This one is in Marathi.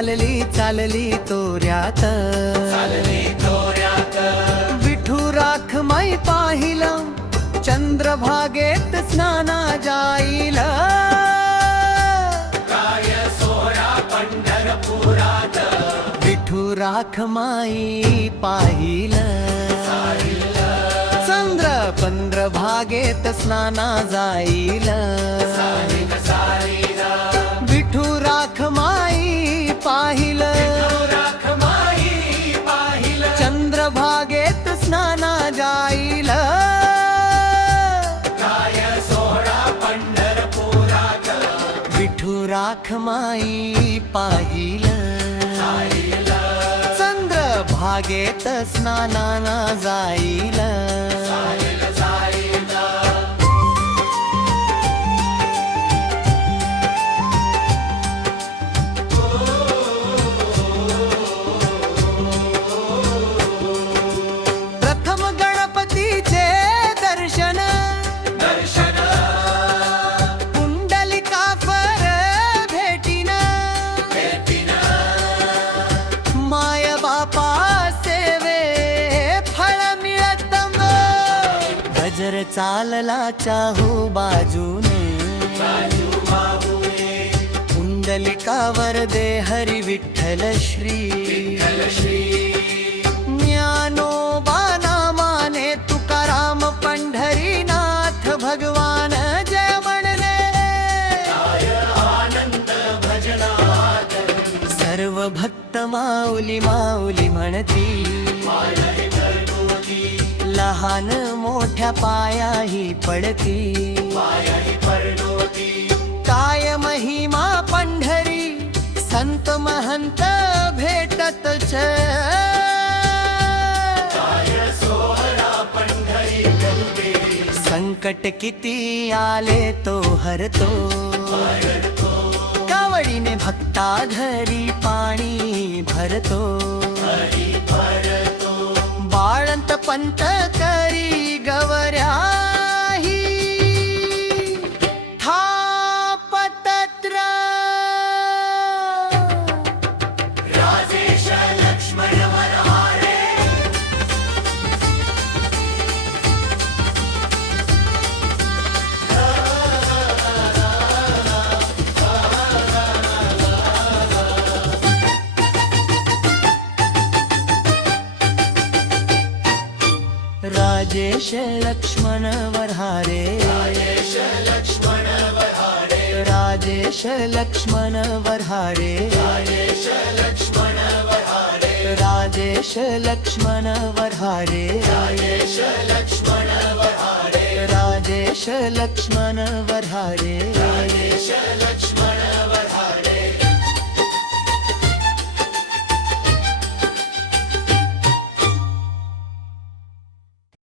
चालली चालली तोऱ्यात, विठू राखमाई पाहिलं चंद्रभागेत स्नाना जाईल. विठू राखमाई पाहिलं चंद्रभागेत स्नाना जाईल. विठू राखमाई पाहिलं चंद्रभागेत स्नाना जाईल. विठू राखमाई पाहिलं चंद्रभागेत स्नानाना जाईल. प्रथम गणपतीचे दर्शन पुंडलिकावर भेटीन. माय बापा सेवे फळ मिळत. गजर चालला चाहू बाजूने, पुंडलिकावर दे हरी विठ्ठल श्री. ज्ञानोबा नामाने तुकाराम पंढरीनाथ भगवान जय म्हणले. सर्व भक्त माऊली माऊली म्हणती, लहान मोठ्या पायाही पडती. काय महिमा पंढरी संत महंत भेटतच. संकट किती आले तो हरतो, कावडीने भक्ता घरी पाणी भरतो. बाळंत पंत करी गवऱ्याही थापतत्र. राजेश लक्ष्मण वरहारे. राजेश लक्ष्मण वरहारे. राजेश लक्ष्मण वरहारे. राजेश लक्ष्मण वरहारे. राजेश लक्ष्मण वरहारे. राजेश लक्ष्मण वरहारे. राजेश लक्ष्मण वरहारे. राजेश लक्ष्मण वरहारे. राजेश लक्ष्मण